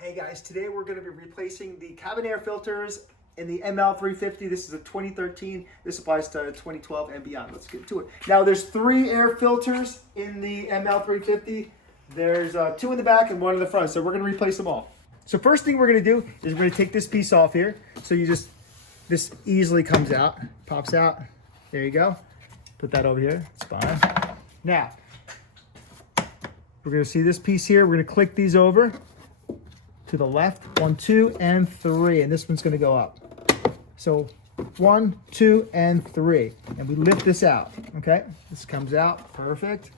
Hey guys, today we're going to be replacing the cabin air filters in the ML350. This is a 2013. This applies to 2012 and beyond. Let's get to it. Now there's 3 air filters in the ML350. There's 2 in the back and 1 in the front. So we're going to replace them all. So first thing we're going to do is we're going to take this piece off here. So this easily comes out, pops out. There you go. Put that over here. It's fine. Now, we're going to see this piece here. We're going to click these over to the left, 1, 2, and 3, and this one's going to go up. So 1, 2, and 3, and we lift this out. Okay, this comes out, perfect.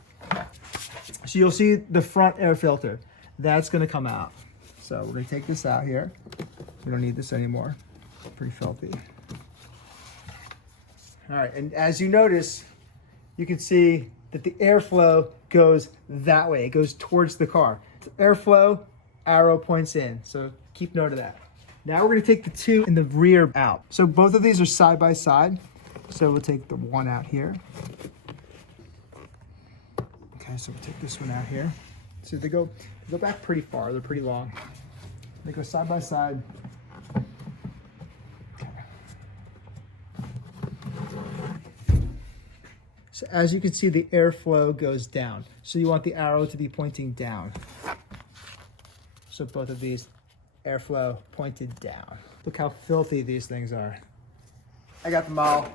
So you'll see the front air filter. That's going to come out. So we're going to take this out here. We don't need this anymore. Pretty filthy. All right, and as you notice, you can see that the airflow goes that way. It goes towards the car. Airflow, arrow points in. So keep note of that. Now we're going to take the 2 in the rear out. So both of these are side by side. So we'll take the 1 out here. Okay, so we'll take this one out here. So they go back pretty far. They're pretty long. They go side by side. So as you can see, the airflow goes down. So you want the arrow to be pointing down. So both of these, airflow pointed down. Look how filthy these things are. I got them all.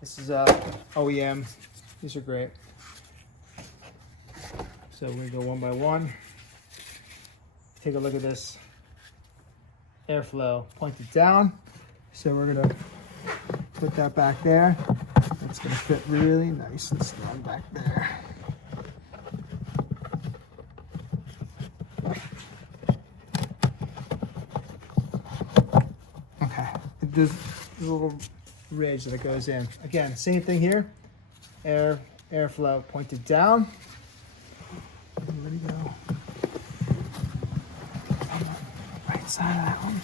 This is OEM. These are great. So we're gonna go one by one. Take a look at this. Airflow pointed down. So we're gonna put that back there. It's going to fit really nice and strong back there. Okay, there's a little ridge that goes in. Again, same thing here. Airflow pointed down. Where'd he go? On the right side of that one.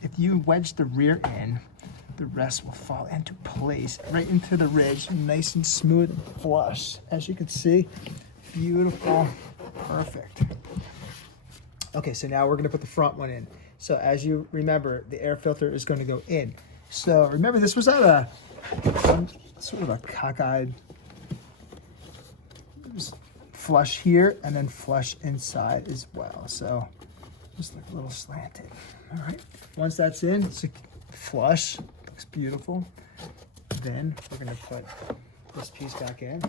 If you wedge the rear in, the rest will fall into place, right into the ridge, nice and smooth and flush. As you can see, beautiful, perfect. Okay, so now we're gonna put the front one in. So as you remember, the air filter is gonna go in. So remember, this was at a sort of a cockeyed flush here and then flush inside as well. So just like a little slanted. All right, once that's in, it's a flush. Looks beautiful. Then we're going to put this piece back in.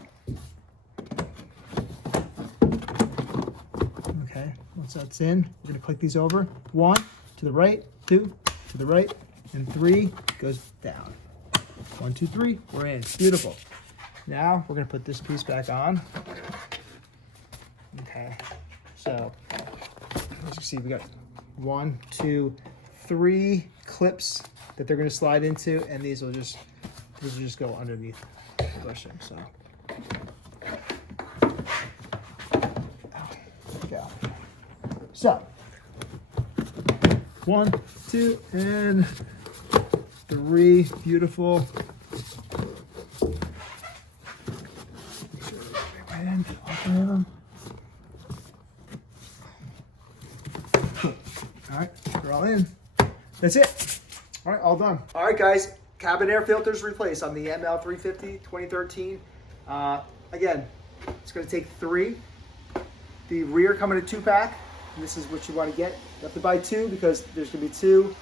Okay, once that's in, we're going to click these over. 1 to the right, 2 to the right, and 3 goes down. 1, 2, 3, we're in. Beautiful. Now we're going to put this piece back on. Okay, so as you see, we got 1, 2, 3 clips that they're going to slide into, and these will just go underneath the bushing. So, go. So, 1, 2, and 3. Beautiful. Make sure right in, open them. All right, we're all in. That's it. All right, all done. All right, guys, cabin air filters replaced on the ML350 2013. Again, it's going to take 3. The rear coming in a 2-pack. This is what you want to get. You have to buy 2 because there's going to be 2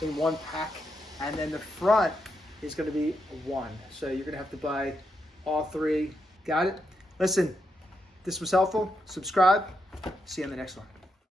in 1 pack. And then the front is going to be 1. So you're going to have to buy all 3. Got it? Listen, this was helpful. Subscribe. See you on the next one.